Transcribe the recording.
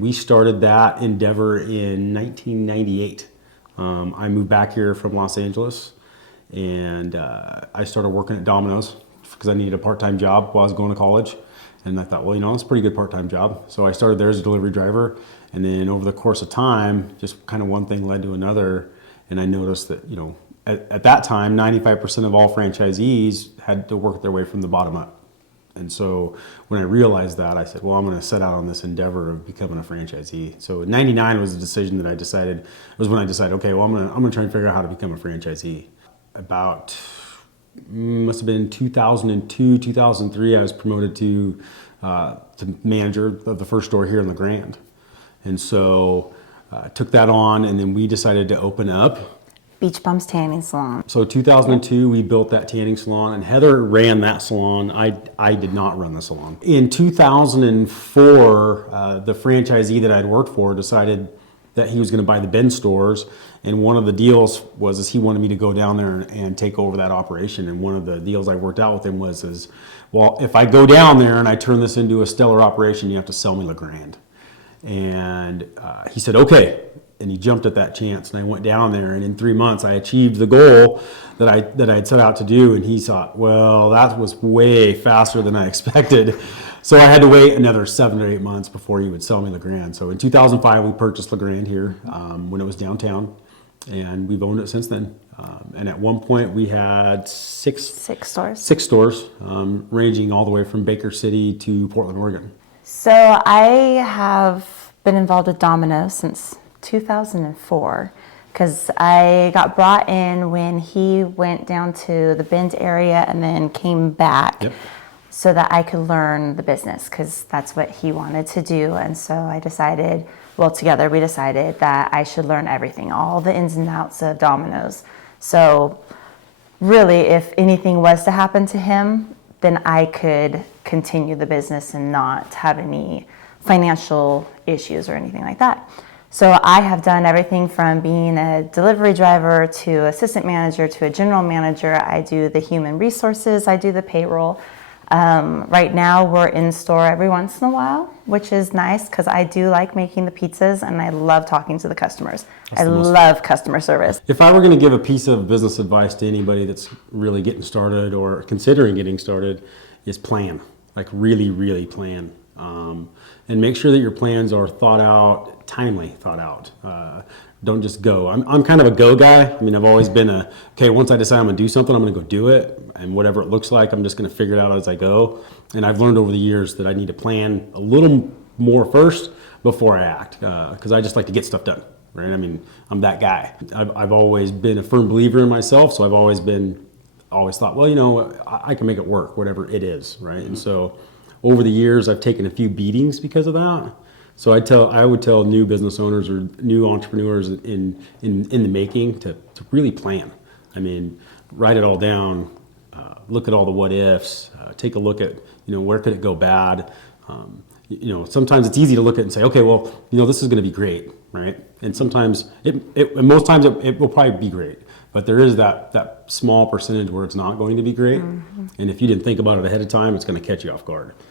We started that endeavor in 1998. I moved back here from Los Angeles, and I started working at Domino's because I needed a part-time job while I was going to college. And I thought, well, it's a pretty good part-time job. So I started there as a delivery driver. And then over the course of time, just kind of one thing led to another. And I noticed that, at that time, 95% of all franchisees had to work their way from the bottom up. And so when I realized that, I said, well, I'm going to set out on this endeavor of becoming a franchisee. So in 99 was the decision that I decided, it was when I decided, okay, well, I'm going to try and figure out how to become a franchisee. About, must have been 2002, 2003, I was promoted to manager of the first store here in the Grande. And so took that on, and then we decided to open up Beach Bums Tanning Salon. So 2002, we built that tanning salon, and Heather ran that salon. I did not run the salon. In 2004, the franchisee that I'd worked for decided that he was going to buy the bin stores, and one of the deals was he wanted me to go down there and take over that operation. And one of the deals I worked out with him was, well, if I go down there and I turn this into a stellar operation, you have to sell me the Grande. And he said, okay. And he jumped at that chance, and I went down there, and in 3 months I achieved the goal that I'd set out to do. And he thought, well, that was way faster than I expected. So I had to wait another 7 or 8 months before he would sell me the Grande. So in 2005 we purchased the Grande here when it was downtown, and we've owned it since then. And at one point we had six stores, ranging all the way from Baker City to Portland, Oregon. So I have been involved with Domino since 2004, because I got brought in when he went down to the Bend area and then came back. Yep. So that I could learn the business, because that's what he wanted to do. And so I decided, together we decided that I should learn everything, all the ins and outs of Domino's. So really, if anything was to happen to him, then I could continue the business and not have any financial issues or anything like that. So I have done everything from being a delivery driver to assistant manager to a general manager. I do the human resources, I do the payroll. Right now we're in store every once in a while, which is nice because I do like making the pizzas and I love talking to the customers. I love customer service. If I were going to give a piece of business advice to anybody that's really getting started or considering getting started, is plan. Like really, really plan. And make sure that your plans are thought out, timely thought out. Don't just go. I'm kind of a go guy. I've always been okay, once I decide I'm gonna do something, I'm gonna go do it. And whatever it looks like, I'm just gonna figure it out as I go. And I've learned over the years that I need to plan a little more first before I act, because I just like to get stuff done, right? I'm that guy. I've always been a firm believer in myself, so I've always thought, well, I can make it work, whatever it is, right? And so over the years, I've taken a few beatings because of that. So I would tell new business owners or new entrepreneurs in the making to really plan. Write it all down, look at all the what ifs, take a look at, where could it go bad. Sometimes it's easy to look at and say, okay, well, this is going to be great, right? And sometimes, most times it will probably be great. But there is that small percentage where it's not going to be great. Mm-hmm. And if you didn't think about it ahead of time, it's going to catch you off guard.